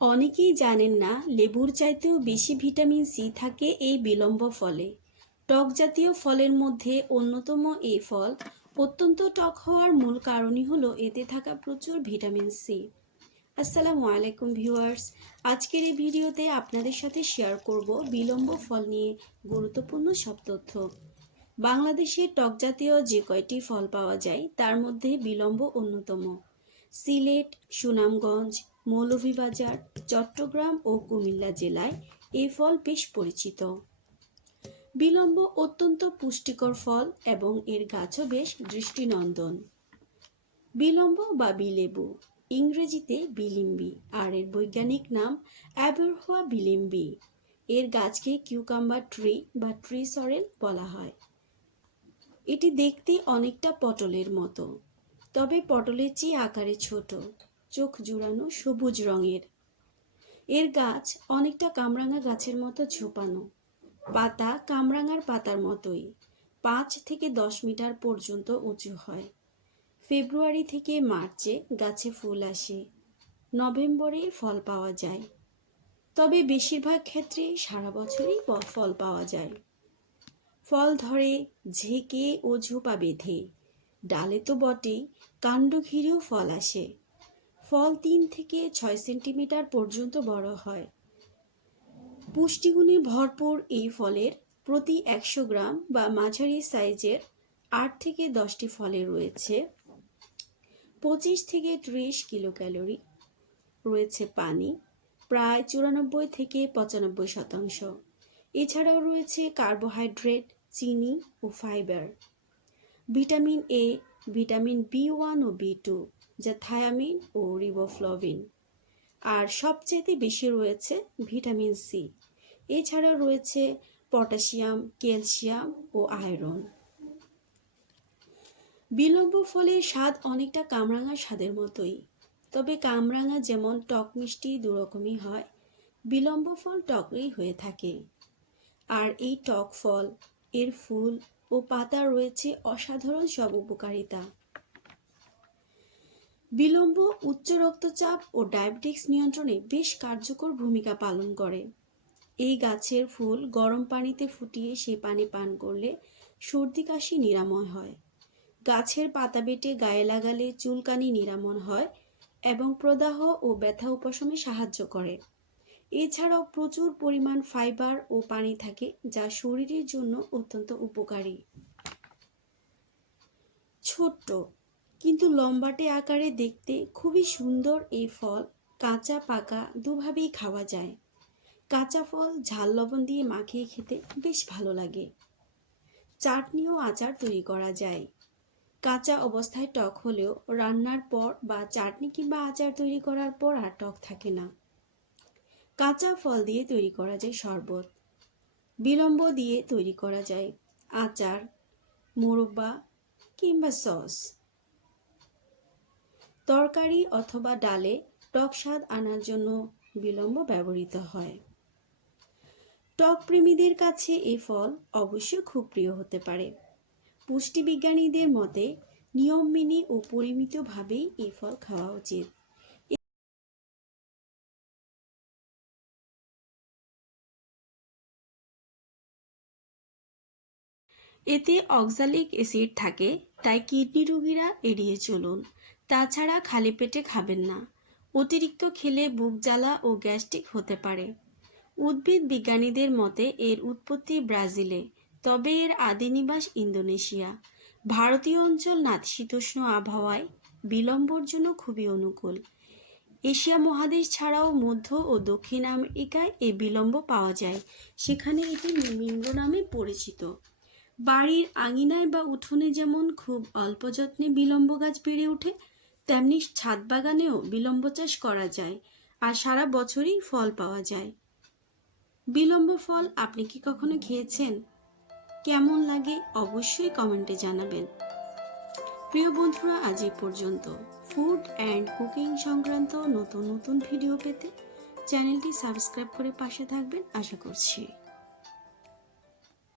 অনেকেই জানেন না, লেবুর চাইতেও বেশি ভিটামিন সি থাকে এই বিলম্ব ফলে। টক জাতীয় ফলের মধ্যে অন্যতম এই ফল অত্যন্ত টক হওয়ার মূল কারণই হলো এতে থাকা প্রচুর ভিটামিন সি। আসসালামু আলাইকুম ভিউয়ার্স, আজকের এই ভিডিওতে আপনাদের সাথে শেয়ার করব বিলম্ব ফল নিয়ে গুরুত্বপূর্ণ সব তথ্য। বাংলাদেশে টক জাতীয় যে কয়টি ফল পাওয়া যায়, তার মধ্যে বিলম্ব অন্যতম। সিলেট, সুনামগঞ্জ মৌলভীবাজার, চট্টগ্রাম ও কুমিল্লা জেলায় এই ফল বেশ পরিচিত। বিলম্ব অত্যন্ত পুষ্টিকর ফল এবং এর গাছও বেশ দৃষ্টিনন্দন। বিলম্ব বা বিলেবু, ইংরেজিতে বিলিম্বি, আর এর বৈজ্ঞানিক নাম অ্যাবেরহুয়া বিলিম্বি। এর গাছকে কিউকাম্বার ট্রি বা ট্রি সরেল বলা হয়। এটি দেখতে অনেকটা পটলের মতো, তবে পটলের চেয়ে আকারে ছোট। চোখ জুড়ানো সবুজ রঙের। এর গাছ অনেকটা কামরাঙা গাছের মতো ঝোপানো। পাতা কামরাঙার পাতার মতোই, পাঁচ থেকে দশ মিটার পর্যন্ত উঁচু হয়। ফেব্রুয়ারি থেকে মার্চে গাছে ফুল আসে। নভেম্বরে ফল পাওয়া যায়। তবে বেশিরভাগ ক্ষেত্রে সারা বছরই ফল পাওয়া যায়। ফল ধরে, ঝেঁকে ও ঝোপা বেঁধে। ডালে তো বটেই, কাণ্ড ঘিরেও ফল আসে। ফল তিন থেকে ছয় সেন্টিমিটার পর্যন্ত বড় হয়। পুষ্টিগুণে ভরপুর এই ফলের প্রতি একশো গ্রাম বা মাঝারি সাইজের আট থেকে দশটি ফলে রয়েছে। পঁচিশ থেকে ত্রিশ কিলো ক্যালোরি রয়েছে পানি, প্রায় চুরানব্বই থেকে পঁচানব্বই শতাংশ। এছাড়াও রয়েছে কার্বোহাইড্রেট, চিনি ও fibre. Vitamin A, vitamin B one O B two যা থায়ামিন ও রিবোফ্লোভিন আর সবচেয়ে বেশি রয়েছে ভিটামিন সি। এছাড়াও রয়েছে পটাশিয়াম, ক্যালসিয়াম ও আয়রন। বিলম্ব ফলের স্বাদ অনেকটা কামরাঙার স্বাদের মতোই। তবে কামরাঙা যেমন টক মিষ্টি দুরকমই হয়, বিলম্ব ফল টকই হয়ে থাকে। আর এই টক ফল, এর ফুল ও পাতা রয়েছে অসাধারণ সব উপকারিতা। বিলম্ব, উচ্চ রক্তচাপ ও ডায়াবেটিক্স নিয়ন্ত্রণে বেশ কার্যকর ভূমিকা পালন করে। এই গাছের ফুল গরম পানিতে ফুটিয়ে সেই পানি পান করলে সর্দি কাশি নিরাময় হয়। গাছের পাতা বেটে গায়ে লাগালে চুলকানি নিরাময় হয় এবং প্রদাহ ও ব্যথা উপশমে সাহায্য করে। এছাড়াও প্রচুর পরিমাণ ফাইবার ও পানি থাকে যা শরীরের জন্য অত্যন্ত উপকারী। ছোট্ট কিন্তু লম্বাটে আকারে দেখতে খুবই সুন্দর এই ফল। কাঁচা, পাকা, দুভাবেই খাওয়া যায়। কাঁচা ফল, ঝাল লবণ দিয়ে মাখিয়ে খেতে বেশ ভালো লাগে। চাটনি ও আচার তৈরি করা যায়। কাঁচা অবস্থায় টক হলেও রান্নার পর বা চাটনি কিংবা আচার তৈরি করার পর আর টক থাকে না। কাঁচা ফল দিয়ে তৈরি করা যায় শরবত। বিলম্ব দিয়ে তৈরি করা যায় আচার, মোরব্বা কিংবা সস। তরকারি অথবা ডালে টক স্বাদ আনার জন্য বিলম্ব ব্যবহৃত হয়। টক প্রেমীদের কাছে এই ফল অবশ্য খুব প্রিয় হতে পারে। পুষ্টিবিজ্ঞানীদের মতে, নিয়ম মেনে ও পরিমিতভাবেই এই ফল খাওয়া উচিত। এতে অক্সালিক অ্যাসিড থাকে তাই কিডনি রোগীরা এড়িয়ে চলুন। তাছাড়া খালি পেটে খাবেন না। অতিরিক্ত খেলে বুক জ্বালা ও গ্যাস্ট্রিক হতে পারে। উদ্ভিদ বিজ্ঞানীদের মতে এর উৎপত্তি ব্রাজিলে, তবে এর আদি নিবাস ইন্দোনেশিয়া। ভারতীয় অঞ্চল নাতিশীতোষ্ণ আবহাওয়ায় বিলম্বর জন্য খুবই অনুকূল। এশিয়া মহাদেশ ছাড়াও মধ্য ও দক্ষিণ আমেরিকায় এই বিলম্ব পাওয়া যায়। সেখানে এটি নিম্ন নামে পরিচিত। বাড়ির আঙিনায় বা উঠোনে যেমন খুব অল্প যত্নে বিলম্ব গাছ বেড়ে ওঠে, তেমনি ছাদ বাগানেও বিলম্ব চাষ করা যায় আর সারা বছরই ফল পাওয়া যায়। বিলম্ব ফল আপনি কি কখনো খেয়েছেন? কেমন লাগে অবশ্যই কমেন্টে জানাবেন। প্রিয় বন্ধুরা, আজ এই পর্যন্ত। ফুড অ্যান্ড কুকিং সংক্রান্ত নতুন নতুন ভিডিও পেতে চ্যানেলটি সাবস্ক্রাইব করে পাশে থাকবেন, আশা করছি।